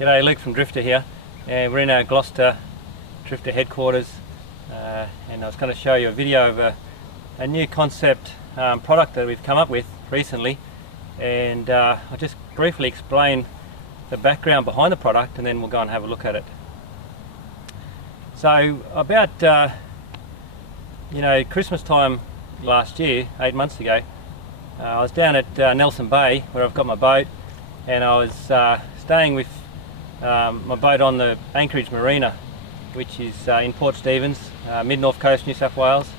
G'day, Luke from Drifta here. We're in our Gloucester Drifta headquarters, and I was going to show you a video of a new concept product that we've come up with recently, and I'll just briefly explain the background behind the product and then we'll go and have a look at it. So about Christmas time last year, 8 months ago, I was down at Nelson Bay where I've got my boat, and I was staying with my boat on the Anchorage Marina, which is in Port Stephens, mid-north coast, New South Wales.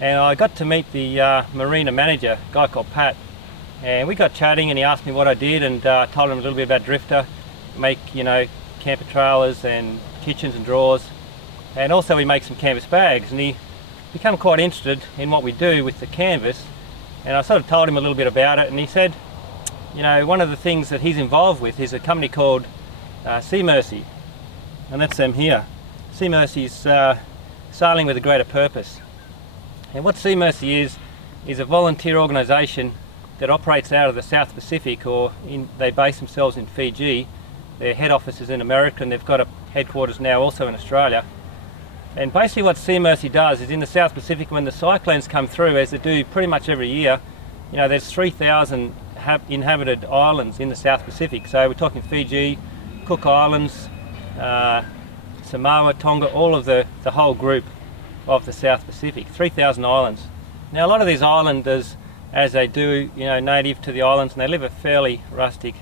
And I got to meet the marina manager, a guy called Pat, and we got chatting and he asked me what I did, and told him a little bit about Drifta, make camper trailers and kitchens and drawers, and also we make some canvas bags, and he became quite interested in what we do with the canvas. And I sort of told him a little bit about it, and he said, one of the things that he's involved with is a company called Sea Mercy, and that's them here. Sea Mercy is sailing with a greater purpose. And what Sea Mercy is a volunteer organisation that operates out of the South Pacific, they base themselves in Fiji. Their head office is in America, and they've got a headquarters now also in Australia. And basically what Sea Mercy does is in the South Pacific, when the cyclones come through, as they do pretty much every year, there's 3,000 inhabited islands in the South Pacific. So we're talking Fiji, Cook Islands, Samoa, Tonga, all of the whole group of the South Pacific, 3,000 islands. Now a lot of these islanders, as they do, native to the islands, and they live a fairly rustic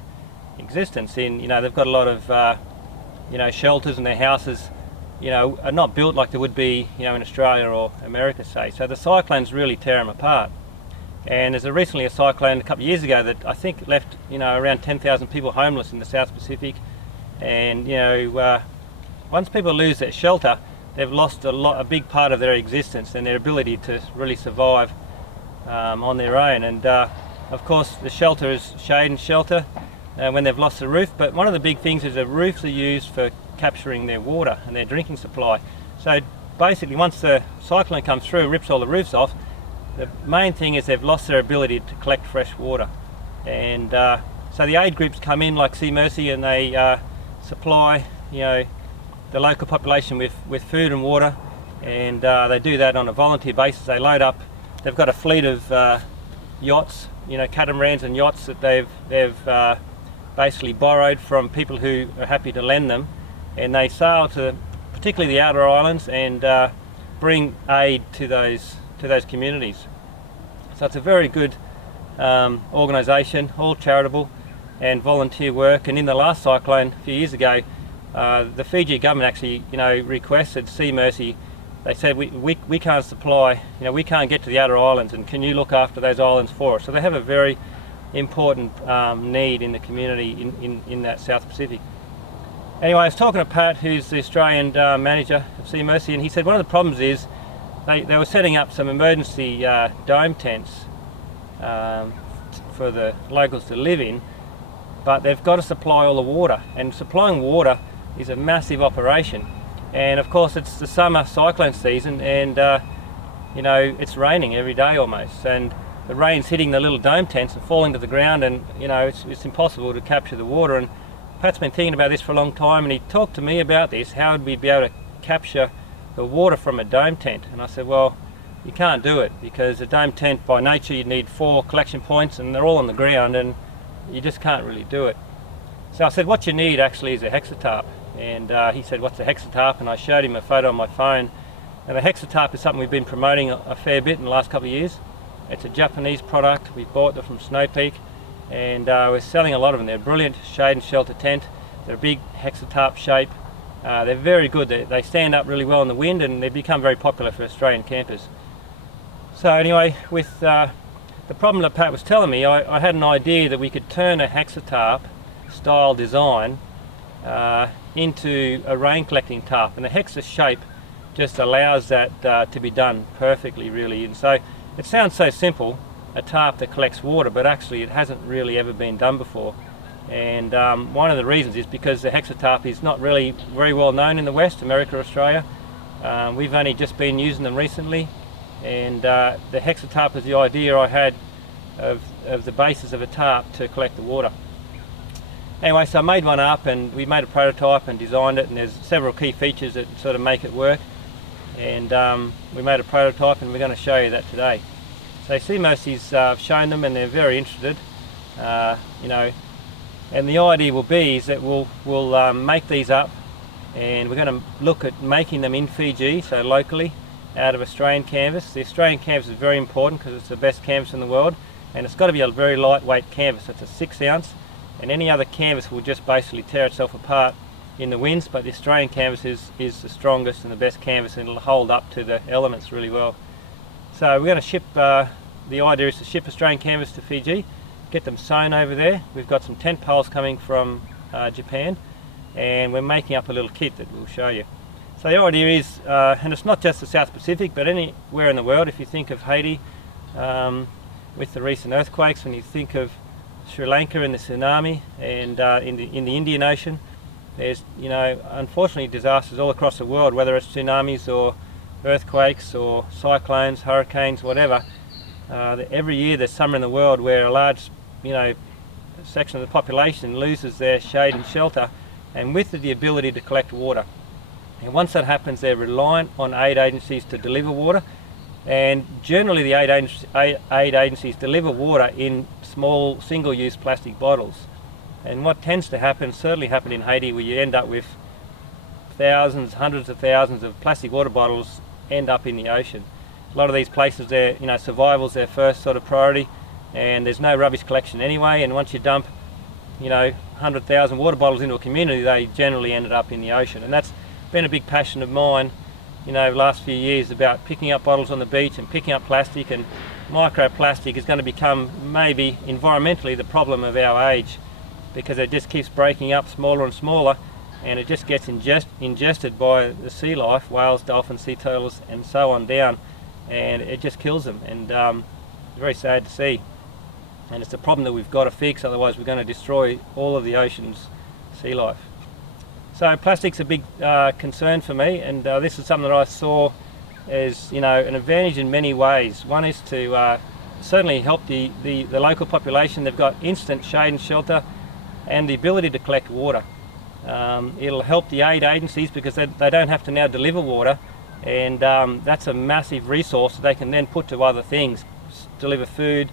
existence. They've got a lot of, shelters, and their houses, are not built like they would be, in Australia or America, say. So the cyclones really tear them apart. And there's recently a cyclone a couple of years ago that I think left, around 10,000 people homeless in the South Pacific. And once people lose their shelter, they've lost a big part of their existence and their ability to really survive on their own. And of course the shelter is shade and shelter when they've lost the roof, but one of the big things is the roofs are used for capturing their water and their drinking supply. So basically once the cyclone comes through and rips all the roofs off, the main thing is they've lost their ability to collect fresh water. And so the aid groups come in like Sea Mercy, and they supply the local population with food and water, and they do that on a volunteer basis. They load up, they've got a fleet of yachts, catamarans and yachts that they've basically borrowed from people who are happy to lend them, and they sail to particularly the outer islands and bring aid to those communities. So it's a very good organisation, all charitable and volunteer work. And in the last cyclone a few years ago, the Fiji government actually requested Sea Mercy. They said we can't supply, we can't get to the outer islands, and can you look after those islands for us? So they have a very important need in the community in that South Pacific. Anyway, I was talking to Pat, who's the Australian manager of Sea Mercy, and he said one of the problems is they were setting up some emergency dome tents for the locals to live in, but they've got to supply all the water, and supplying water is a massive operation. And of course it's the summer cyclone season, and it's raining every day almost, and the rain's hitting the little dome tents and falling to the ground, and it's impossible to capture the water. And Pat's been thinking about this for a long time, and he talked to me about this. How would we be able to capture the water from a dome tent? And I said, well, you can't do it, because a dome tent by nature you need 4 collection points, and they're all on the ground, and you just can't really do it. So I said, what you need actually is a hexatarp. And he said, what's a hexatarp? And I showed him a photo on my phone. And the hexatarp is something we've been promoting a fair bit in the last couple of years. It's a Japanese product. We bought them from Snow Peak, and we're selling a lot of them. They're brilliant shade and shelter tent. They're a big hexatarp shape. They're very good. They stand up really well in the wind, and they've become very popular for Australian campers. So anyway, with the problem that Pat was telling me, I had an idea that we could turn a hexatarp style design into a rain collecting tarp, and the hexa shape just allows that to be done perfectly, really. And so it sounds so simple, a tarp that collects water, but actually it hasn't really ever been done before. And one of the reasons is because the hexatarp is not really very well known in the West, America or Australia. We've only just been using them recently, and the hexatarp is the idea I had of the basis of a tarp to collect the water. Anyway, so I made one up and we made a prototype and designed it, and there's several key features that sort of make it work. And we made a prototype and we're going to show you that today. So Seamercy's I've shown them and they're very interested, you know, and the idea will be is that we'll make these up, and we're going to look at making them in Fiji, so locally, out of Australian canvas. The Australian canvas is very important because it's the best canvas in the world, and it's got to be a very lightweight canvas. It's a 6 ounce, and any other canvas will just basically tear itself apart in the winds, but the Australian canvas is the strongest and the best canvas, and it'll hold up to the elements really well. So we're going to ship, the idea is to ship Australian canvas to Fiji, get them sewn over there. We've got some tent poles coming from Japan, and we're making up a little kit that we'll show you. So the idea is, and it's not just the South Pacific, but anywhere in the world. If you think of Haiti with the recent earthquakes, when you think of Sri Lanka and the tsunami, and in the Indian Ocean, there's, you know, unfortunately disasters all across the world, whether it's tsunamis or earthquakes or cyclones, hurricanes, whatever. Every year there's somewhere in the world where a large, you know, section of the population loses their shade and shelter, and with it the ability to collect water. And once that happens, they're reliant on aid agencies to deliver water, and generally the aid agencies deliver water in small single-use plastic bottles. And what tends to happen, certainly happened in Haiti, where you end up with thousands, hundreds of thousands of plastic water bottles end up in the ocean. A lot of these places, you know, survival's their first sort of priority, and there's no rubbish collection anyway, and once you dump, you know, 100,000 water bottles into a community, they generally ended up in the ocean. And that's been a big passion of mine, you know, the last few years, about picking up bottles on the beach and picking up plastic. And microplastic is going to become maybe environmentally the problem of our age, because it just keeps breaking up smaller and smaller, and it just gets ingested by the sea life, whales, dolphins, sea turtles and so on down, and it just kills them. And it's very sad to see, and it's a problem that we've got to fix, otherwise we're going to destroy all of the ocean's sea life. So plastic's a big concern for me, and this is something that I saw as, you know, an advantage in many ways. One is to certainly help the local population. They've got instant shade and shelter and the ability to collect water. It'll help the aid agencies because they don't have to now deliver water, and that's a massive resource that they can then put to other things, deliver food,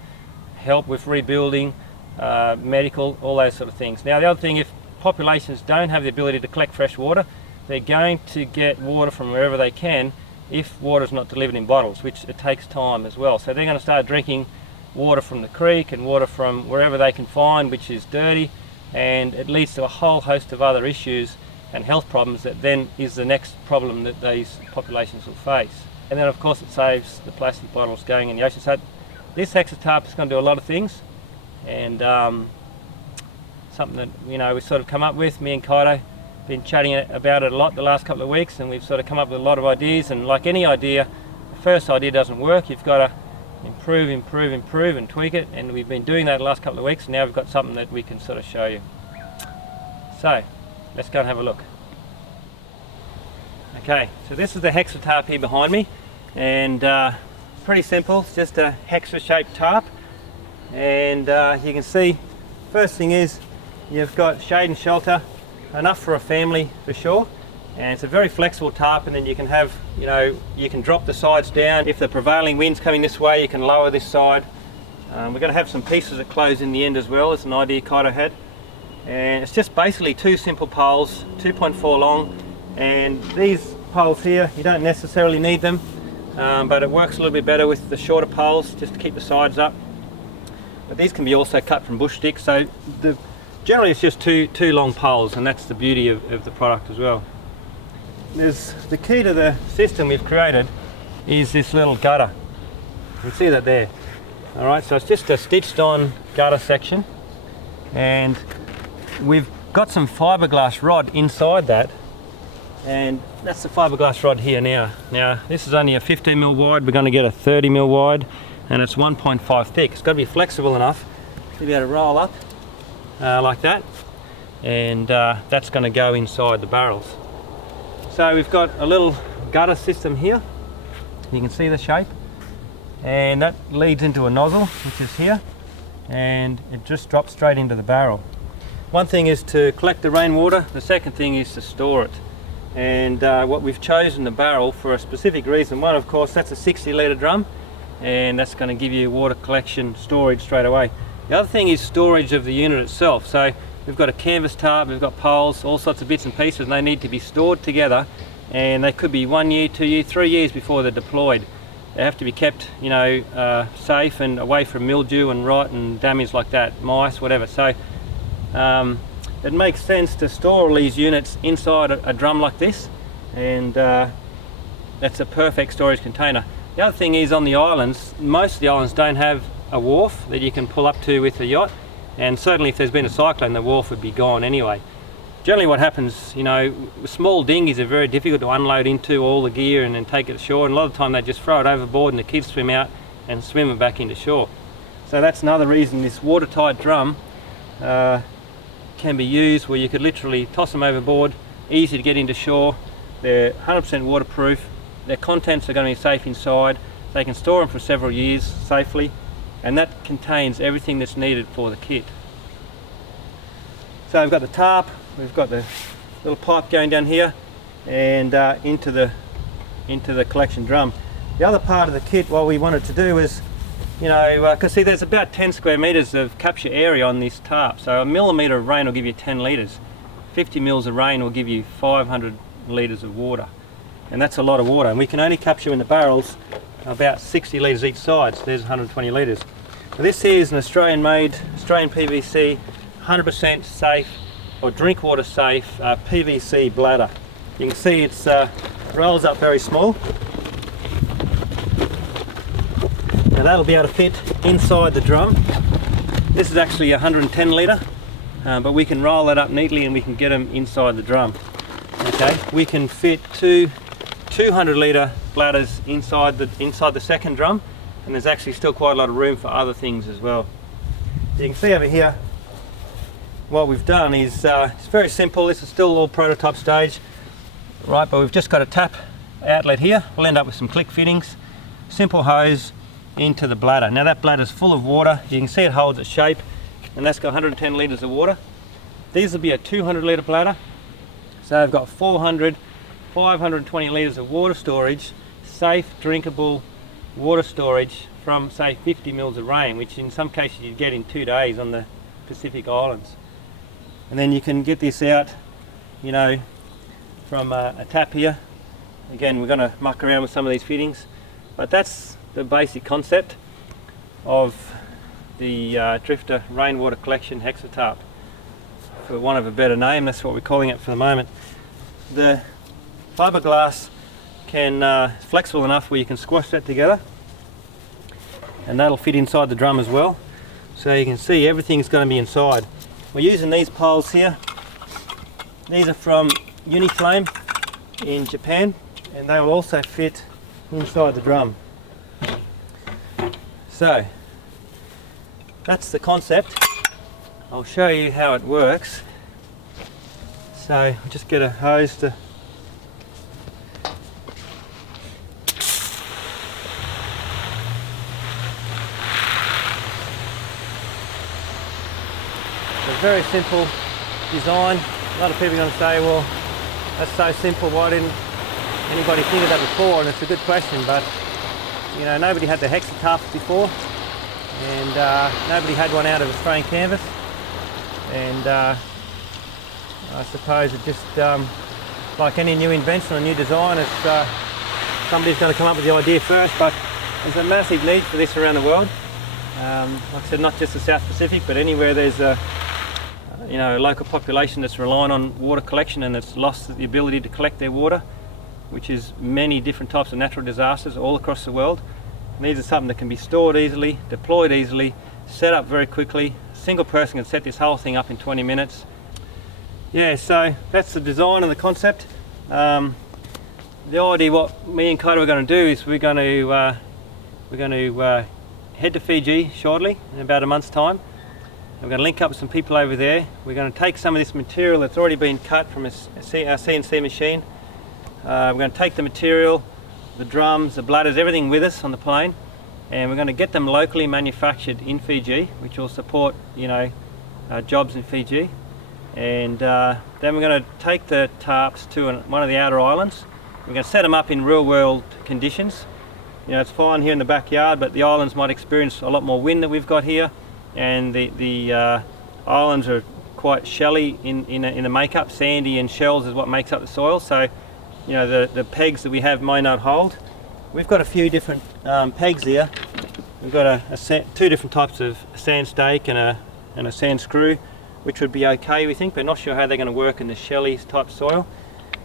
help with rebuilding, medical, all those sort of things. Now the other thing, if populations don't have the ability to collect fresh water, they're going to get water from wherever they can if water is not delivered in bottles, which it takes time as well. So they're going to start drinking water from the creek and water from wherever they can find, which is dirty, and it leads to a whole host of other issues and health problems that then is the next problem that these populations will face. And then of course it saves the plastic bottles going in the ocean. So this Hexatarp is going to do a lot of things, and something that, you know, we sort of come up with, me and Kaito been chatting about it a lot the last couple of weeks, and we've sort of come up with a lot of ideas. And like any idea, the first idea doesn't work, you've got to improve and tweak it, and we've been doing that the last couple of weeks, and now we've got something that we can sort of show you. So let's go and have a look. Okay, so this is the Hexatarp here behind me, and pretty simple. It's just a hexa shaped tarp, and you can see first thing is you've got shade and shelter, enough for a family for sure. And it's a very flexible tarp, and then you can have, you know, you can drop the sides down. If the prevailing wind's coming this way, you can lower this side. We're going to have some pieces that close in the end as well. It's an idea Kaito had. And it's just basically two simple poles, 2.4 long. And these poles here, you don't necessarily need them, but it works a little bit better with the shorter poles just to keep the sides up. But these can be also cut from bush sticks. So generally it's just two long poles, and that's the beauty of the product as well. The key to the system we've created is this little gutter. You can see that there. Alright, so it's just a stitched on gutter section, and we've got some fiberglass rod inside that, and that's the fiberglass rod here now. Now this is only a 15mm wide, we're going to get a 30mm wide, and it's 1.5 thick. It's got to be flexible enough to be able to roll up like that, and that's going to go inside the barrels. So we've got a little gutter system here, you can see the shape, and that leads into a nozzle which is here, and it just drops straight into the barrel. One thing is to collect the rainwater, the second thing is to store it. And what we've chosen the barrel for a specific reason. One, of course, that's a 60 litre drum, and that's going to give you water collection storage straight away. The other thing is storage of the unit itself. So we've got a canvas tarp, we've got poles, all sorts of bits and pieces, and they need to be stored together, and they could be 1 year, 2 years, 3 years before they're deployed. They have to be kept, you know, safe and away from mildew and rot and damage like that, mice, whatever. So it makes sense to store all these units inside a drum like this, and that's a perfect storage container. The other thing is, on the islands, most of the islands don't have a wharf that you can pull up to with the yacht, and certainly if there's been a cyclone, the wharf would be gone anyway. Generally what happens, you know, small dinghies are very difficult to unload into all the gear and then take it ashore, and a lot of the time they just throw it overboard and the kids swim out and swim it back into shore. So that's another reason this watertight drum can be used, where you could literally toss them overboard, easy to get into shore, they're 100% waterproof, their contents are going to be safe inside, they can store them for several years safely, and that contains everything that's needed for the kit. So we've got the tarp, we've got the little pipe going down here and into the collection drum. The other part of the kit, what we wanted to do is, you know, because see, there's about 10 square metres of capture area on this tarp. So a millimetre of rain will give you 10 litres. 50 mils of rain will give you 500 litres of water. And that's a lot of water. And we can only capture in the barrels about 60 litres each side. So there's 120 litres. Now this here is an Australian-made, Australian PVC, 100% safe, or drink water safe PVC bladder. You can see it's rolls up very small. Now that'll be able to fit inside the drum. This is actually 110 litre, but we can roll that up neatly and we can get them inside the drum. Okay, we can fit two 200 litre bladders inside the second drum, and there's actually still quite a lot of room for other things as well. You can see over here what we've done is it's very simple. This is still all prototype stage, right? But we've just got a tap outlet here. We'll end up with some click fittings, simple hose into the bladder. Now that bladder's full of water. You can see it holds its shape, and that's got 110 litres of water. These will be a 200 litre bladder, so I've got 520 litres of water storage, safe drinkable water storage from say 50 mils of rain, which in some cases you'd get in 2 days on the Pacific Islands. And then you can get this out, you know, from a tap here. Again, we're going to muck around with some of these fittings, but that's the basic concept of the Drifta rainwater collection Hexatarp. For want of a better name, that's what we're calling it for the moment. The fiberglass is flexible enough where you can squash that together, and that'll fit inside the drum as well. So you can see everything's going to be inside. We're using these poles here. These are from Uniflame in Japan, and they will also fit inside the drum. So that's the concept. I'll show you how it works. So I'll just get a hose to very simple design. A lot of people are going to say, well, that's so simple, why didn't anybody think of that before? And it's a good question, but you know, nobody had the Hexatarps before, and nobody had one out of Australian canvas, and I suppose it just, like any new invention or new design, it's, somebody's going to come up with the idea first, but there's a massive need for this around the world. Like I said, not just the South Pacific, but anywhere there's a local population that's relying on water collection and that's lost the ability to collect their water, which is many different types of natural disasters all across the world. And these are something that can be stored easily, deployed easily, set up very quickly. A single person can set this whole thing up in 20 minutes. Yeah, so that's the design and the concept. The idea, what me and Koda are going to do is we're going to head to Fiji shortly, in about a month's time. We're going to link up with some people over there. We're going to take some of this material that's already been cut from our CNC machine. We're going to take the material, the drums, the bladders, everything with us on the plane, and we're going to get them locally manufactured in Fiji, which will support, jobs in Fiji. and then we're going to take the tarps to one of the outer islands. We're going to set them up in real world conditions. You know, it's fine here in the backyard, but the islands might experience a lot more wind that we've got here, and the islands are quite shelly in the makeup. Sandy and shells is what makes up the soil, so you know the pegs that we have may not hold. We've got a few different pegs here. We've got two different types of sand stake and a sand screw, which would be okay, we think, but not sure how they're going to work in the shelly type soil.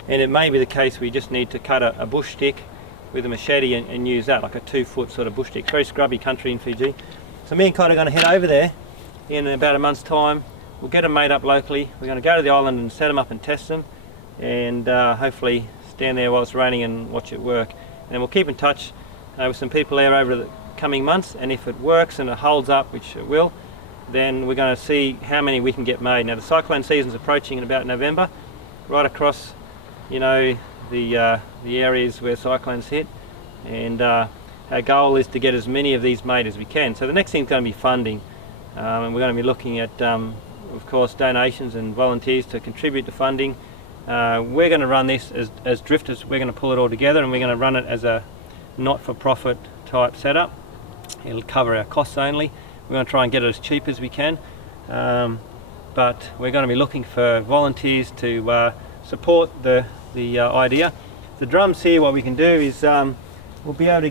And it may be the case we just need to cut a bush stick with a machete and use that, like a 2-foot sort of bush stick. It's very scrubby country in Fiji. So me and Kite are going to head over there in about a month's time. We'll get them made up locally. We're going to go to the island and set them up and test them, and hopefully stand there while it's raining and watch it work. And we'll keep in touch with some people there over the coming months, and if it works and it holds up, which it will, then we're going to see how many we can get made. Now the cyclone season's approaching in about November, right across, you know, the areas where cyclones hit, and our goal is to get as many of these made as we can. So the next thing's going to be funding, and we're going to be looking at of course donations and volunteers to contribute to funding. We're going to run this as Drifters. We're going to pull it all together, and we're going to run it as a not-for-profit type setup. It'll cover our costs only. We're going to try and get it as cheap as we can, but we're going to be looking for volunteers to support the idea. The drums here, what we can do is we'll be able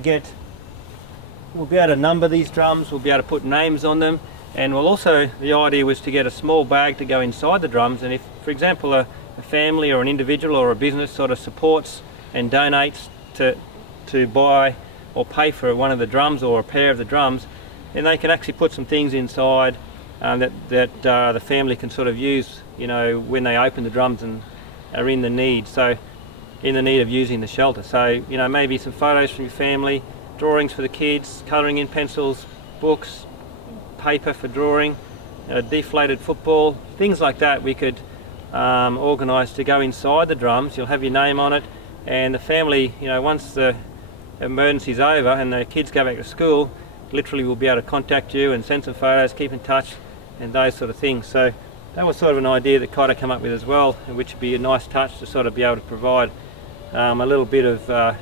to number these drums. We'll be able to put names on them, and we'll also, the idea was to get a small bag to go inside the drums, and if, for example, a family or an individual or a business sort of supports and donates to buy or pay for one of the drums or a pair of the drums, then they can actually put some things inside that the family can sort of use, you know, when they open the drums and are in the need of using the shelter. So, you know, maybe some photos from your family, drawings for the kids, colouring in pencils, books, paper for drawing, deflated football, things like that we could organise to go inside the drums. You'll have your name on it, and the family, you know, once the emergency's over and the kids go back to school, literally will be able to contact you and send some photos, keep in touch, and those sort of things. So that was sort of an idea that Kite come up with as well, which would be a nice touch to sort of be able to provide a little bit of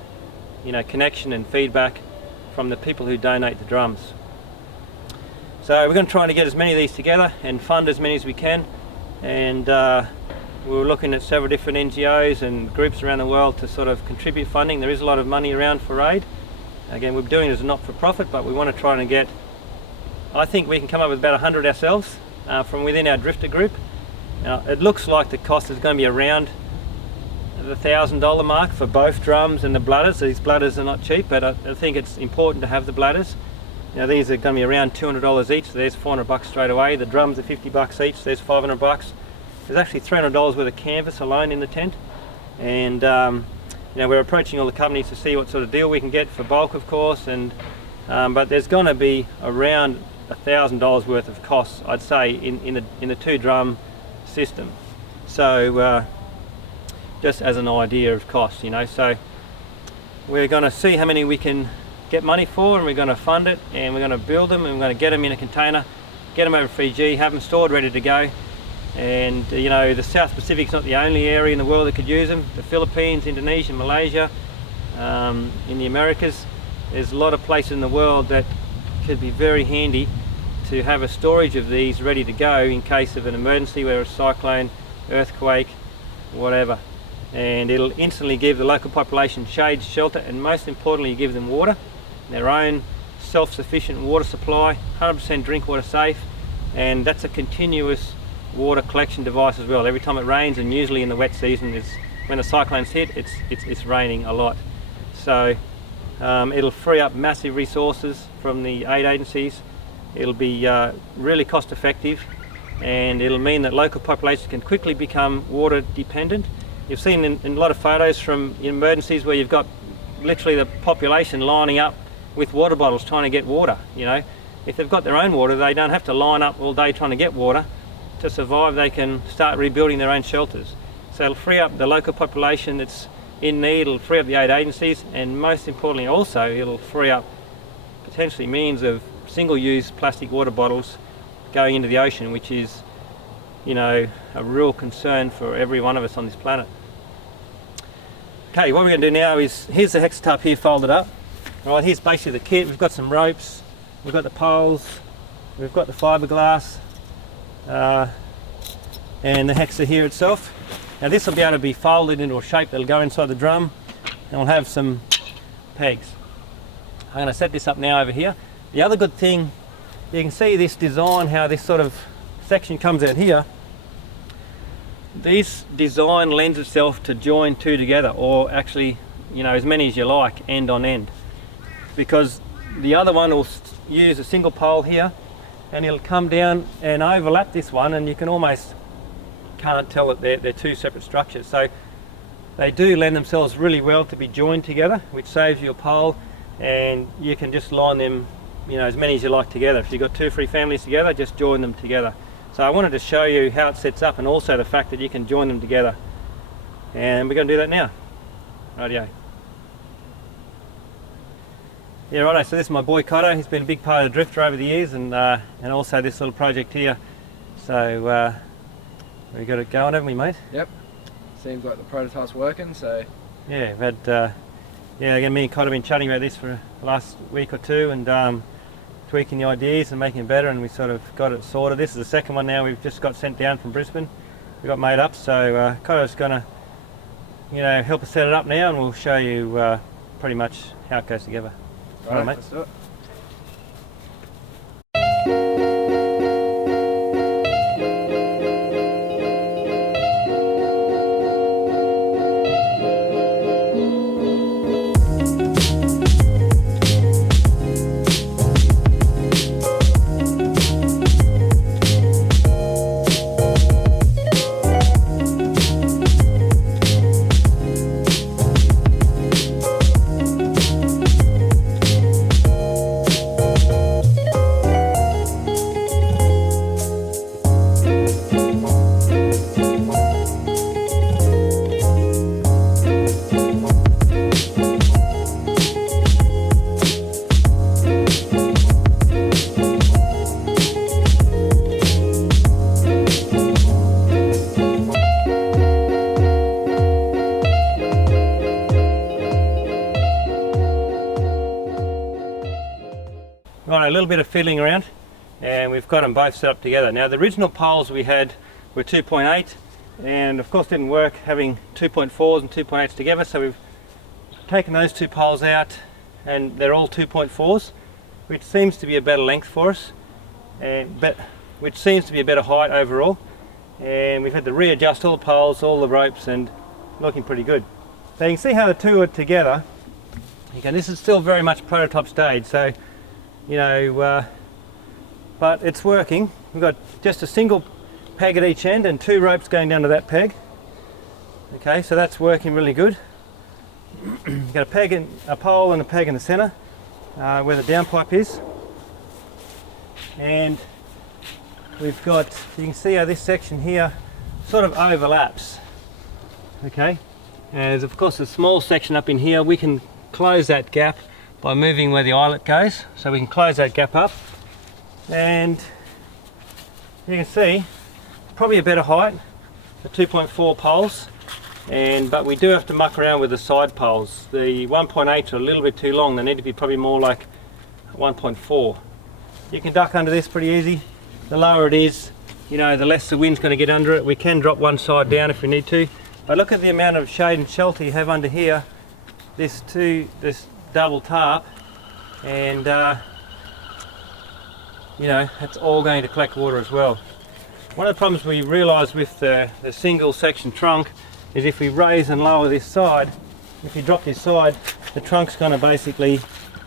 you know, connection and feedback from the people who donate the drums. So we're going to try to get as many of these together and fund as many as we can, and we were looking at several different NGOs and groups around the world to sort of contribute funding. There is a lot of money around for aid. Again, we're doing it as a not-for-profit, but we want to try and get, I think we can come up with about 100 ourselves from within our Drifter group. Now, it looks like the cost is going to be around the $1,000 mark for both drums and the bladders. These bladders are not cheap, but I think it's important to have the bladders. Now these are going to be around $200 each, so there's $400 straight away. The drums are $50 each, there's $500. There's actually $300 worth of canvas alone in the tent, and you know, we're approaching all the companies to see what sort of deal we can get for bulk, of course, and but there's going to be around $1,000 worth of costs, I'd say, in the 2-drum system. So just as an idea of cost, you know. So we're going to see how many we can get money for, and we're going to fund it, and we're going to build them, and we're going to get them in a container, get them over to Fiji, have them stored ready to go. And you know, the South Pacific's not the only area in the world that could use them. The Philippines, Indonesia, Malaysia, in the Americas, there's a lot of places in the world that could be very handy to have a storage of these ready to go in case of an emergency, whether it's cyclone, earthquake, whatever. And it'll instantly give the local population shade, shelter, and most importantly, give them water, their own self-sufficient water supply, 100% drink water safe, and that's a continuous water collection device as well. Every time it rains, and usually in the wet season, is when the cyclones hit, it's raining a lot. So it'll free up massive resources from the aid agencies. It'll be really cost effective, and it'll mean that local populations can quickly become water dependent. You've seen in a lot of photos from emergencies where you've got literally the population lining up with water bottles trying to get water. You know, if they've got their own water, they don't have to line up all day trying to get water. To survive, they can start rebuilding their own shelters. So it'll free up the local population that's in need, it'll free up the aid agencies, and most importantly also, it'll free up potentially millions of single-use plastic water bottles going into the ocean, which is you know, a real concern for every one of us on this planet. Okay, what we're going to do now is, here's the hexa tarp here folded up. All right, here's basically the kit. We've got some ropes, we've got the poles, we've got the fiberglass, and the hexa here itself. Now this will be able to be folded into a shape that'll go inside the drum, and we'll have some pegs. I'm going to set this up now over here. The other good thing, you can see this design, how this sort of section comes out here. This design lends itself to join two together, or actually, you know, as many as you like, end on end. Because the other one will use a single pole here, and it'll come down and overlap this one, and you can almost can't tell that they're two separate structures. So they do lend themselves really well to be joined together, which saves you a pole, and you can just line them, you know, as many as you like together. If you've got 2 or 3 families together, just join them together. So I wanted to show you how it sets up, and also the fact that you can join them together. And we're going to do that now. Rightio. Yeah, righto, so this is my boy Cotto. He's been a big part of Drifta over the years, and also this little project here. So we got it going, haven't we, mate? Yep. Seems like the prototype's working, so... Yeah, we've had, again, me and Cotto have been chatting about this for the last week or two, and tweaking the ideas and making it better, and we sort of got it sorted. This is the second one now we've just got sent down from Brisbane. We got made up, so Cotto's going to, you know, help us set it up now, and we'll show you pretty much how it goes together. Right, mate. let's do it. Right, a little bit of fiddling around, and we've got them both set up together. Now the original poles we had were 2.8, and of course didn't work having 2.4s and 2.8s together, so we've taken those 2 poles out, and they're all 2.4s, which seems to be a better length for us, which seems to be a better height overall. And we've had to readjust all the poles, all the ropes, and looking pretty good. So you can see how the two are together. Again, this is still very much prototype stage, so you know, but it's working. We've got just a single peg at each end and 2 ropes going down to that peg. Okay, so that's working really good. Got a peg in a pole and a peg in the center where the downpipe is, and we've got, you can see how this section here sort of overlaps. Okay, and of course a small section up in here, we can close that gap by moving where the eyelet goes, so we can close that gap up, and you can see probably a better height, the 2.4 poles, but we do have to muck around with the side poles. The 1.8 are a little bit too long, they need to be probably more like 1.4. You can duck under this pretty easy. The lower it is, you know, the less the wind's going to get under it. We can drop one side down if we need to, but look at the amount of shade and shelter you have under here. This double tarp, and you know, it's all going to collect water as well. One of the problems we realised with the single section trunk is if we raise and lower this side, if you drop this side, the trunk's going to basically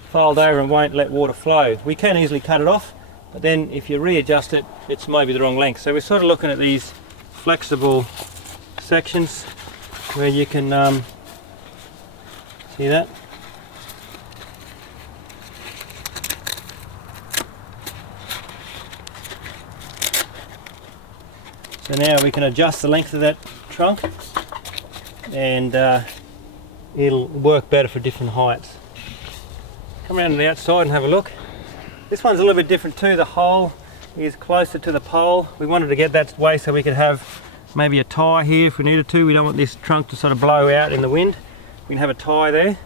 fold over and won't let water flow. We can easily cut it off, but then if you readjust it, it's maybe the wrong length. So we're sort of looking at these flexible sections where you can see that. So now we can adjust the length of that trunk, and it'll work better for different heights. Come around to the outside and have a look. This one's a little bit different too. The hole is closer to the pole. We wanted to get that way so we could have maybe a tie here if we needed to. We don't want this trunk to sort of blow out in the wind. We can have a tie there.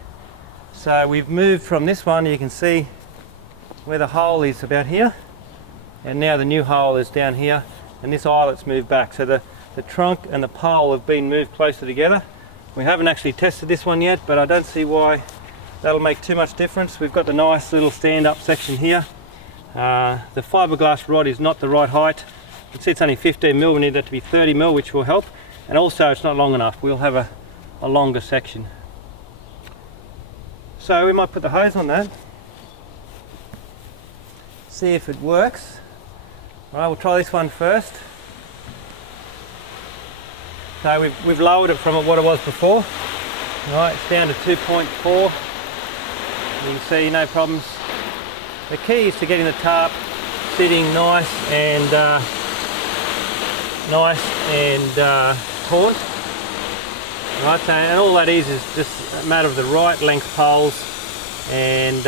So we've moved from this one, you can see where the hole is about here, and now the new hole is down here, and this eyelet's moved back. So the trunk and the pole have been moved closer together. We haven't actually tested this one yet, but I don't see why that'll make too much difference. We've got the nice little stand-up section here. The fiberglass rod is not the right height. You can see it's only 15 mil, we need that to be 30 mil, which will help. And also it's not long enough, we'll have a longer section. So we might put the hose on that, see if it works. Alright, we'll try this one first. So we've lowered it from what it was before. Alright, it's down to 2.4. You can see no problems. The key is to getting the tarp sitting nice and taut. Right, so, and all that is just a matter of the right length poles and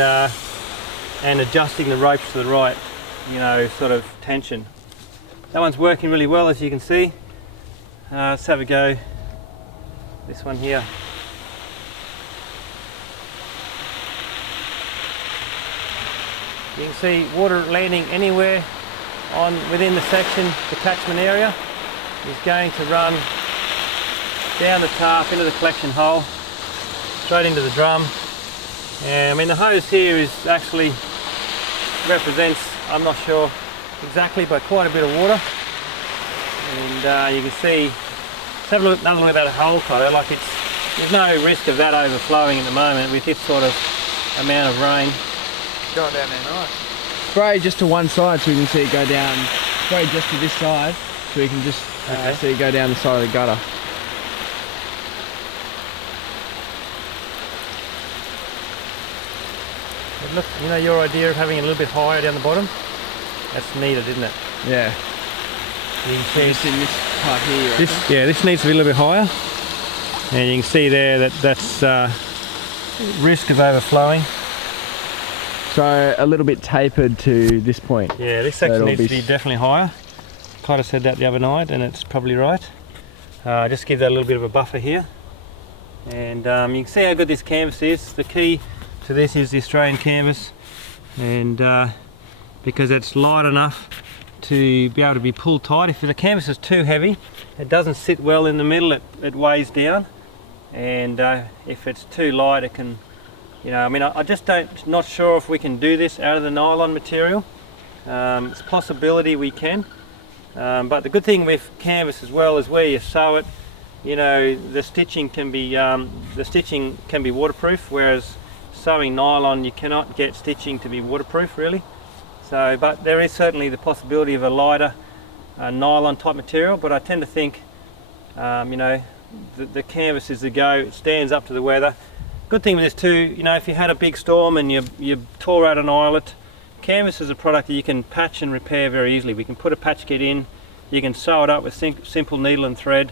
adjusting the ropes to the right, sort of tension. That one's working really well, as you can see. Let's have a go. This one here. You can see water landing anywhere within the section, the catchment area, is going to run down the tarp into the collection hole, straight into the drum. And I mean, the hose here is actually represents, I'm not sure exactly, but quite a bit of water. And you can see, let's have another look at that hole cutter. Like there's no risk of that overflowing at the moment with this sort of amount of rain. Going down there nice. Spray just to one side so we can see it go down. Spray just to this side so we can just see it go down the side of the gutter. But look, your idea of having it a little bit higher down the bottom, that's needed, isn't it? Yeah. You can see just in this part here. This needs to be a little bit higher, and you can see there that's risk of overflowing. So a little bit tapered to this point. Yeah, this section needs to be definitely higher. Kind of said that the other night, and it's probably right. Just give that a little bit of a buffer here, and you can see how good this canvas is. The key to this is the Australian canvas, and because it's light enough to be able to be pulled tight. If the canvas is too heavy, it doesn't sit well in the middle, it weighs down, and if it's too light, it can, I just not sure if we can do this out of the nylon material. It's a possibility we can, but the good thing with canvas as well is where you sew it, the stitching can be waterproof, whereas sewing nylon, you cannot get stitching to be waterproof really. So, but there is certainly the possibility of a lighter nylon type material, but I tend to think, the canvas is the go. It stands up to the weather. Good thing with this too, if you had a big storm and you tore out an eyelet, canvas is a product that you can patch and repair very easily. We can put a patch kit in, you can sew it up with simple needle and thread.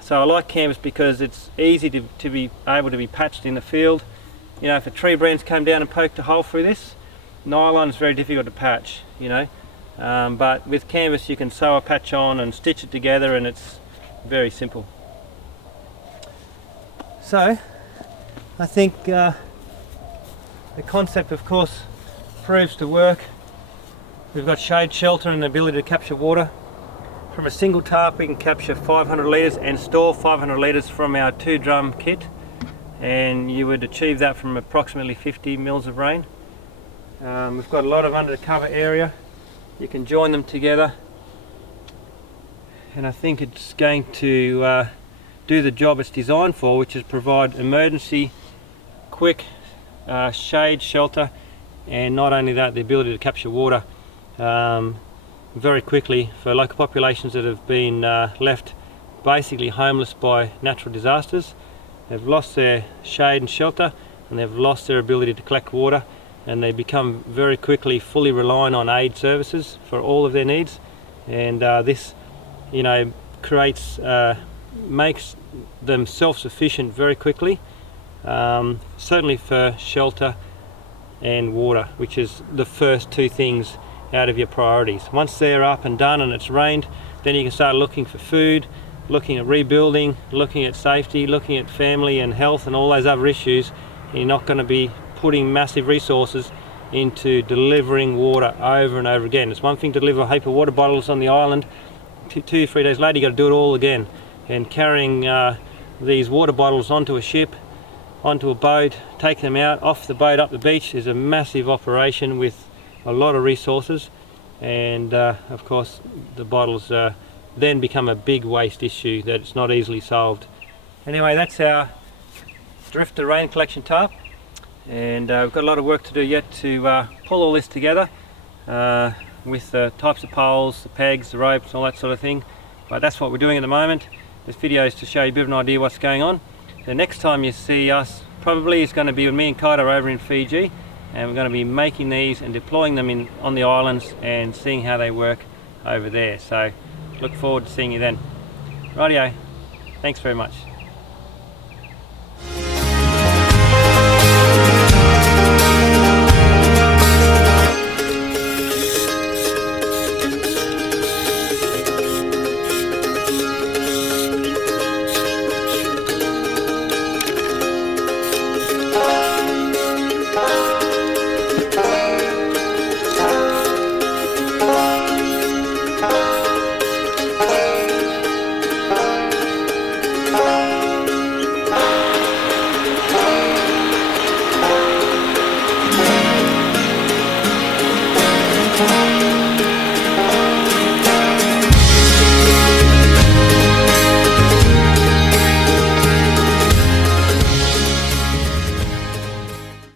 So I like canvas because it's easy to be able to be patched in the field. If a tree branch came down and poked a hole through this, nylon is very difficult to patch, but with canvas you can sew a patch on and stitch it together, and it's very simple. So I think the concept, of course, proves to work. We've got shade shelter and the ability to capture water. From a single tarp we can capture 500 litres and store 500 litres from our 2-drum kit, and you would achieve that from approximately 50 mils of rain. We've got a lot of under cover area. You can join them together, and I think it's going to do the job it's designed for, which is provide emergency, quick shade shelter, and not only that, the ability to capture water very quickly for local populations that have been left basically homeless by natural disasters. They've lost their shade and shelter, and they've lost their ability to collect water, and they become very quickly fully reliant on aid services for all of their needs. And this makes them self-sufficient very quickly, certainly for shelter and water, which is the first two things out of your priorities. Once they're up and done and it's rained, then you can start looking for food, looking at rebuilding, looking at safety, looking at family and health and all those other issues. You're not going to be putting massive resources into delivering water over and over again. It's one thing to deliver a heap of water bottles on the island, 2 or 3 days later you got to do it all again. And carrying these water bottles onto a ship, onto a boat, taking them out, off the boat, up the beach is a massive operation with a lot of resources, and of course the bottles then become a big waste issue that it's not easily solved. Anyway, that's our Drifta rain collection tarp, and we've got a lot of work to do yet to pull all this together with the types of poles, the pegs, the ropes, all that sort of thing. But that's what we're doing at the moment. This video is to show you a bit of an idea what's going on. The next time you see us probably is going to be with me and Kaito over in Fiji, and we're going to be making these and deploying them on the islands and seeing how they work over there. So look forward to seeing you then. Rightio, thanks very much.